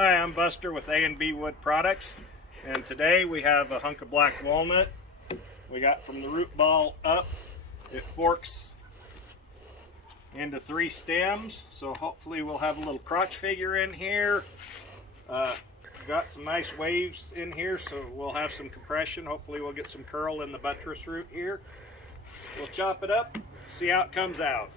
Hi, I'm Buster with A&B Wood Products, and today we have a hunk of black walnut. We got from the root ball up. It forks into 3 stems, so hopefully we'll have a little crotch figure in here. Got some nice waves in here, so we'll have some compression. Hopefully we'll get some curl in the buttress root here. We'll chop it up, see how it comes out.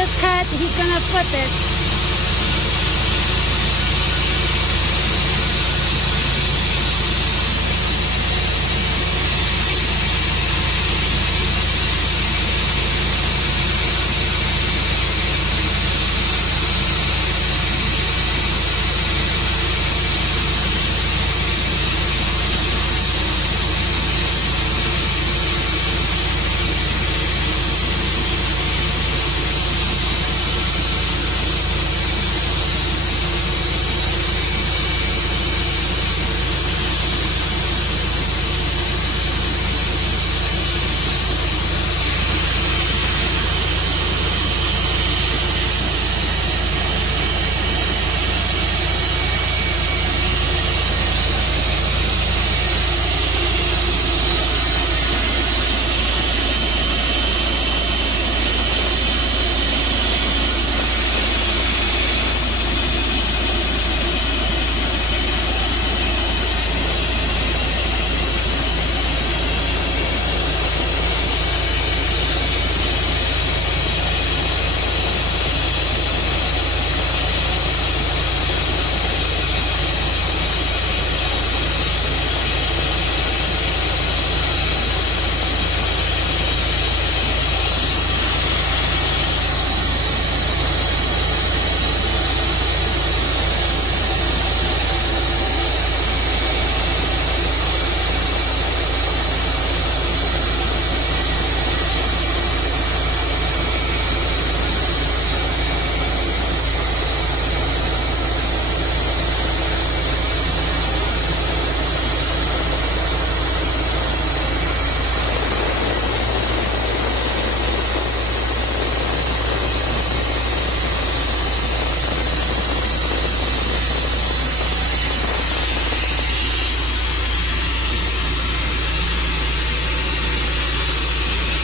is cut. He's gonna flip it.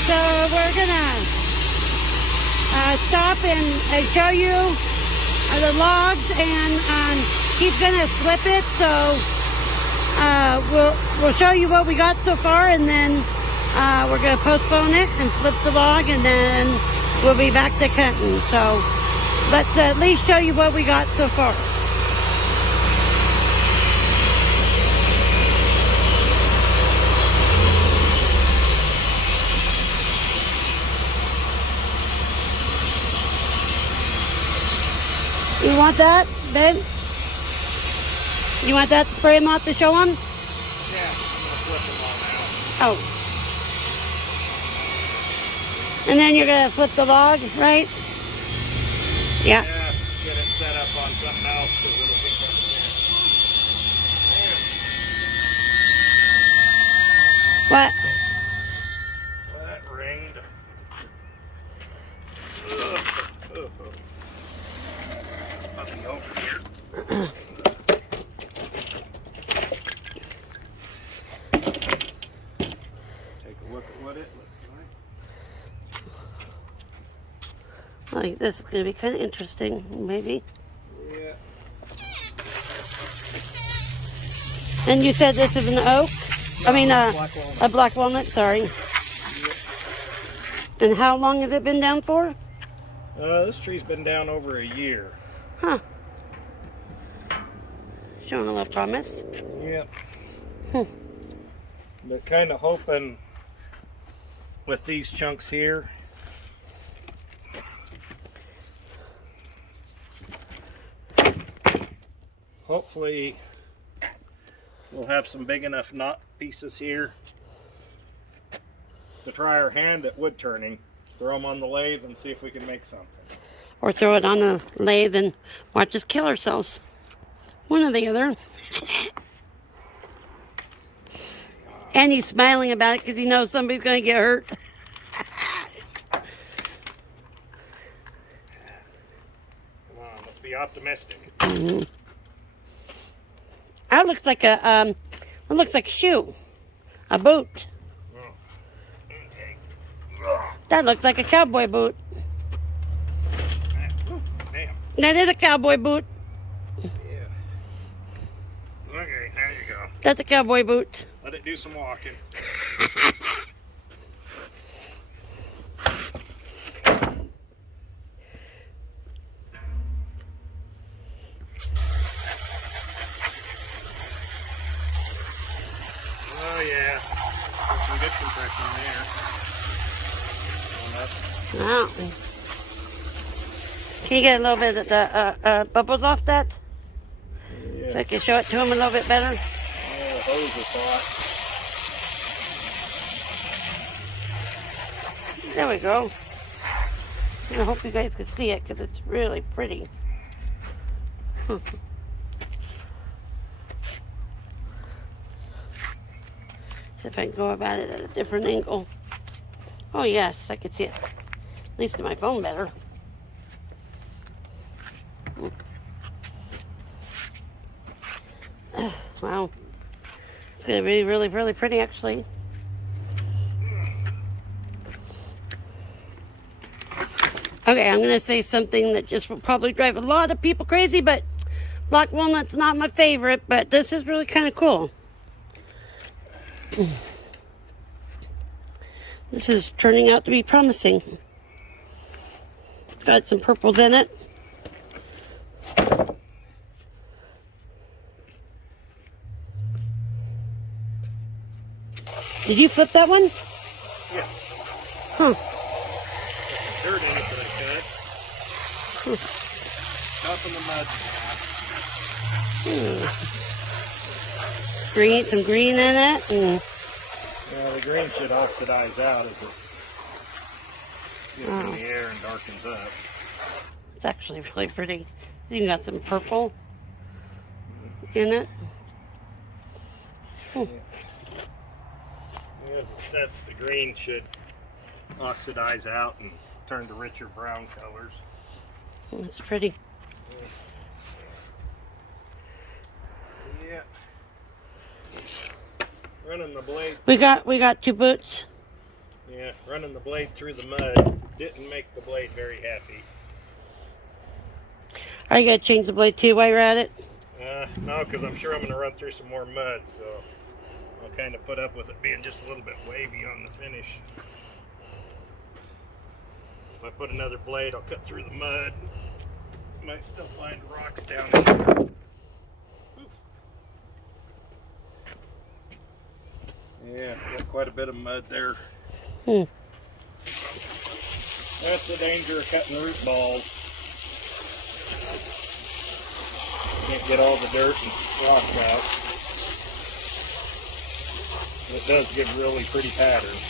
So we're gonna stop and show you the logs, and he's gonna flip it. So we'll show you what we got so far, and then we're gonna postpone it and flip the log, and then we'll be back to cutting. So let's at least show you what we got so far. You want that, babe? You want that to spray them off to show them? Yeah, I'm going to flip them all now. Oh. And then you're going to flip the log, right? Yeah. Yeah, get it set up on something else because it'll get What? Well, that ringed. Puppy over here. Take a look at what it looks like. Like, this is going to be kind of interesting, maybe. Yeah. And you said this is an oak? I mean, Black walnut. a black walnut, sorry. Yep. And how long has it been down for? This tree's been down over a year. Huh. Showing a little promise. Yep. They're kind of hoping with these chunks here. Hopefully we'll have some big enough knot pieces here to try our hand at wood turning. Throw them on the lathe and see if we can make something. Or throw it on the lathe and watch us kill ourselves. One or the other. And he's smiling about it because he knows somebody's going to get hurt. Come on, let's be optimistic. Mm-hmm. That looks like a shoe, a boot. Oh. Okay. That looks like a cowboy boot. Damn. That is a cowboy boot. Yeah. Okay, there you go. That's a cowboy boot. Let it do some walking. good compression there. Wow. Can you get a little bit of the bubbles off that? Yeah. So I can show it to him a little bit better? Oh, the hose is hot. There we go. I hope you guys can see it because it's really pretty. See if I can go about it at a different angle. Oh yes, I can see it. At least in my phone better. Wow. It's going to be really, really pretty actually. Okay, I'm going to say something that just will probably drive a lot of people crazy, but black walnut's not my favorite, but this is really kind of cool. This is turning out to be promising. It's got some purples in it. Did you flip that one? Yeah. Huh. Dirt in it that I cut. Chopping the mud in half. Green, some green in it. And Yeah, the green should oxidize out as it gets in the air and darkens up. it's actually really pretty. It's even got some purple in it. Yeah. As it sets, the green should oxidize out and turn to richer brown colors. It's pretty. Yeah. Running the blade. We got 2 boots. Yeah, running the blade through the mud didn't make the blade very happy. Are you gonna change the blade too while you're at it? No, because I'm sure I'm going to run through some more mud, so I'll kind of put up with it being just a little bit wavy on the finish. If I put another blade, I'll cut through the mud. Might still find rocks down there. Oof. Yeah, got quite a bit of mud there. That's the danger of cutting root balls. Can't get all the dirt and rocks out. It does give really pretty patterns.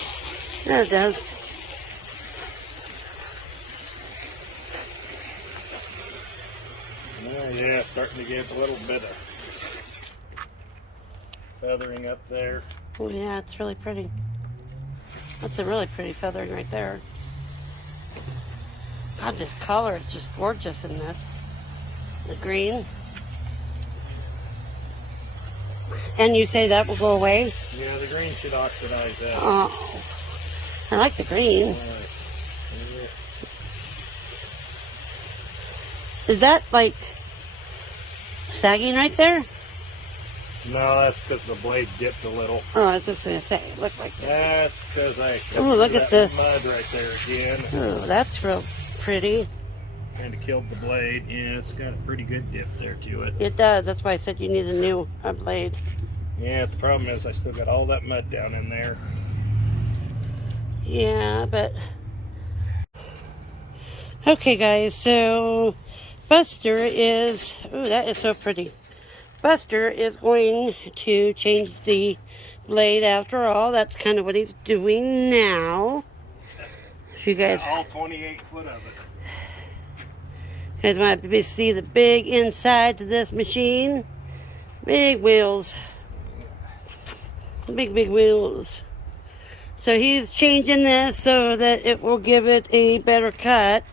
Yeah, it does. Yeah, starting to get a little bit of feathering up there. Oh yeah, it's really pretty. That's a really pretty feathering right there. God, this color is just gorgeous in this. The green. And you say that will go away? Yeah, the green should oxidize out. Oh, I like the green. Right. Is that like sagging right there? No, that's because the blade dipped a little. Oh, I was just going to say, it looked like that. That's because I cut Oh, look through at that this. mud right there again. Oh, that's real pretty. Kind of killed the blade. Yeah, it's got a pretty good dip there to it. It does. That's why I said you need a new blade. Yeah, the problem is I still got all that mud down in there. Yeah, but... Okay, guys, so Buster is... Ooh, that is so pretty. Buster is going to change the blade after all. That's kind of what he's doing now. If you guys... All 28 foot of it. You guys want to see the big inside to this machine? Big wheels. Big wheels. So he's changing this so that it will give it a better cut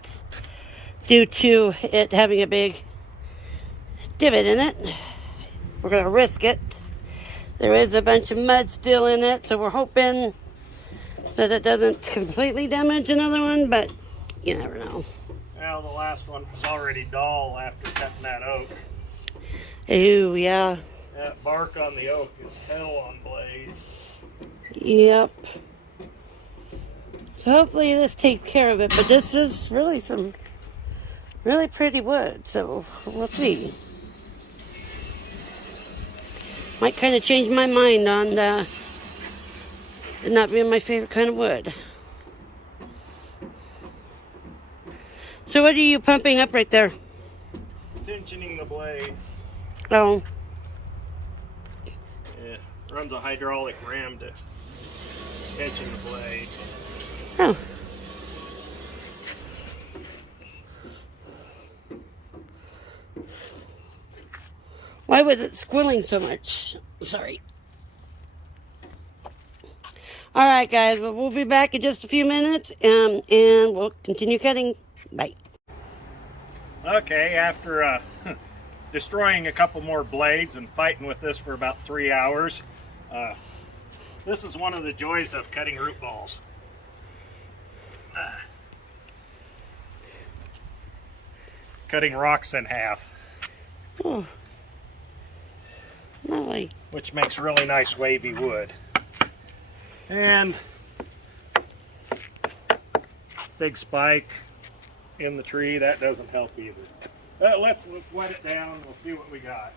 due to it having a big divot in it. We're going to risk it. There is a bunch of mud still in it, so we're hoping that it doesn't completely damage another one, but you never know. Well, the last one was already dull after cutting that oak. Ooh, yeah. That bark on the oak is hell on blades. Yep. So hopefully this takes care of it, but this is really some really pretty wood, so we'll see. Might kind of change my mind on and not being my favorite kind of wood. So what are you pumping up right there? Tensioning the blade. Oh, It runs a hydraulic ram to tension the blade. oh. Why was it squilling so much? Sorry. All right, guys. Well, we'll be back in just a few minutes, and we'll continue cutting. Bye. Okay, after destroying a couple more blades and fighting with this for about 3 hours, this is one of the joys of cutting root balls. Cutting rocks in half. Oh, lovely. Which makes really nice wavy wood. And big spike in the tree, that doesn't help either. Let's wet it down, we'll see what we got.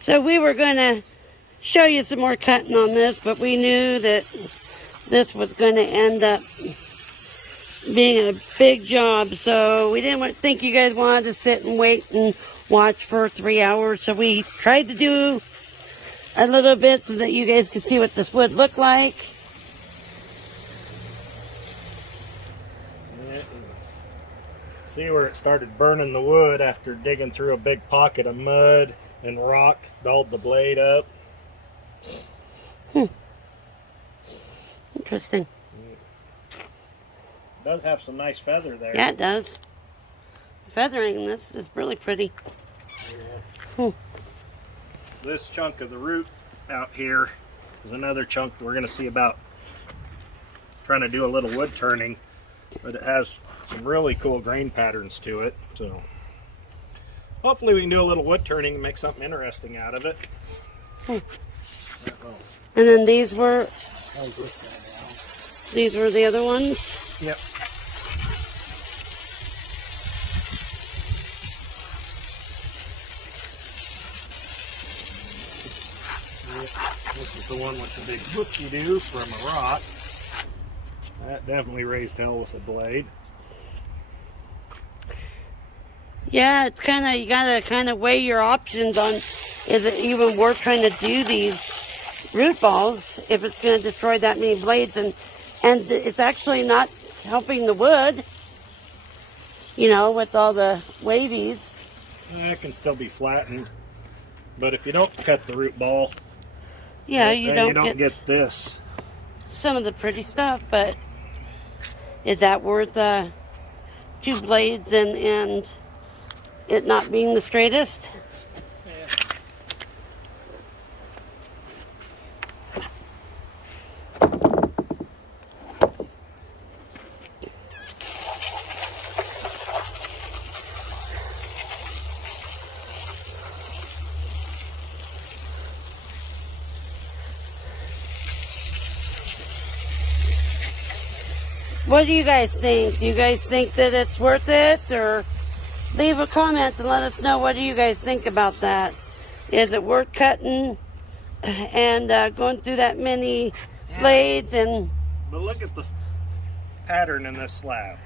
So we were going to show you some more cutting on this, but we knew that this was going to end up being a big job, so we didn't think you guys wanted to sit and wait and watch for 3 hours, so we tried to do a little bit so that you guys could see what this would look like. See where it started burning the wood after digging through a big pocket of mud and rock, dulled the blade up. Interesting. It does have some nice feather there. Yeah, it does. Feathering this is really pretty. Yeah. This chunk of the root out here is another chunk we're going to see about trying to do a little wood turning, but it has some really cool grain patterns to it, so hopefully we can do a little wood turning and make something interesting out of it. And then these were the other ones. Yep. This is the one with the big whoop-de-doo from a rock. That definitely raised hell with the blade. Yeah, it's kind of, you gotta kind of weigh your options on, is it even worth trying to do these root balls if it's going to destroy that many blades, and it's actually not helping the wood, you know, with all the wavies. It can still be flattened, but if you don't cut the root ball, yeah, you don't get this. Some of the pretty stuff, but is that worth 2 blades and it not being the straightest? What do you guys think? Do you guys think that it's worth it? Or leave a comment and let us know, what do you guys think about that? Is it worth cutting and going through that many blades? And But look at the pattern in this slab.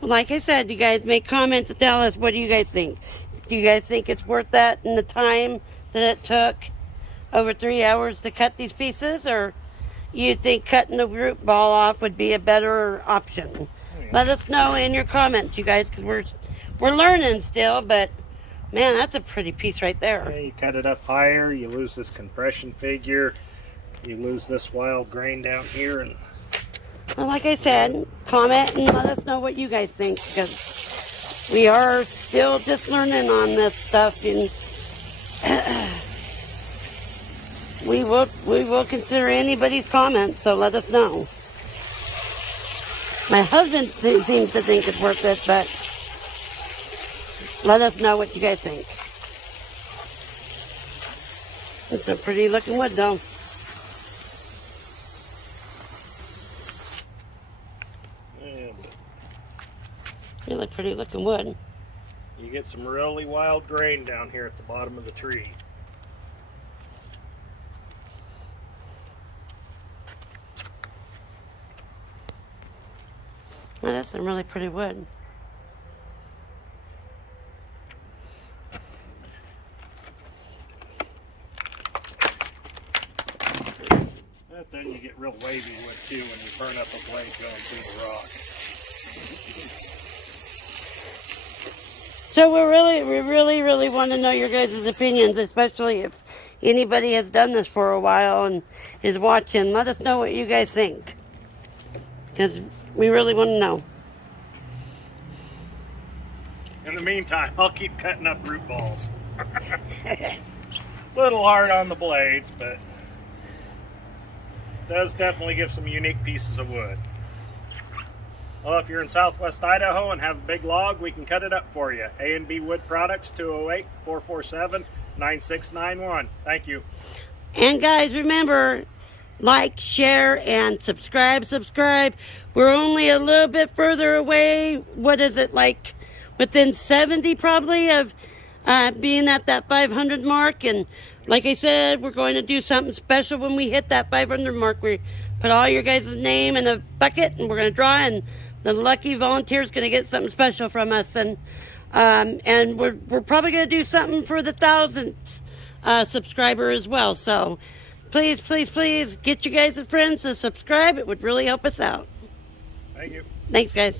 like I said, you guys make comments to tell us, what do you guys think? Do you guys think it's worth that and the time that it took over 3 hours to cut these pieces? Or you think cutting the root ball off would be a better option? Let us know in your comments, you guys, because we're learning still, but man, that's a pretty piece right there. Yeah, you cut it up higher, you lose this compression figure, you lose this wild grain down here, and Well, like I said, comment and let us know what you guys think, because we are still just learning on this stuff, and we will consider anybody's comments, so let us know. My husband seems to think it's worth it, but let us know what you guys think. It's a pretty looking wood, though. yeah, Really pretty looking wood. you get some really wild grain down here at the bottom of the tree. Well, that's some really pretty wood. But then you get real wavy wood too when you burn up a blade going through the rock. So we really want to know your guys' opinions, especially if anybody has done this for a while and is watching. Let us know what you guys think, because we really want to know. In the meantime, I'll keep cutting up root balls. Little hard on the blades, but does definitely give some unique pieces of wood. Well, if you're in southwest Idaho and have a big log, we can cut it up for you. A&B Wood Products, 208-447-9691. Thank you. And guys, remember, like, share, and subscribe. We're only a little bit further away. What is it, like within 70 probably of being at that 500 mark? And like I said, we're going to do something special when we hit that 500 mark. We put all your guys' name in a bucket and we're going to draw, and the lucky volunteer is going to get something special from us. And we're probably going to do something for the 1,000th subscriber as well. So please get you guys and friends to subscribe. It would really help us out. Thank you. Thanks, guys.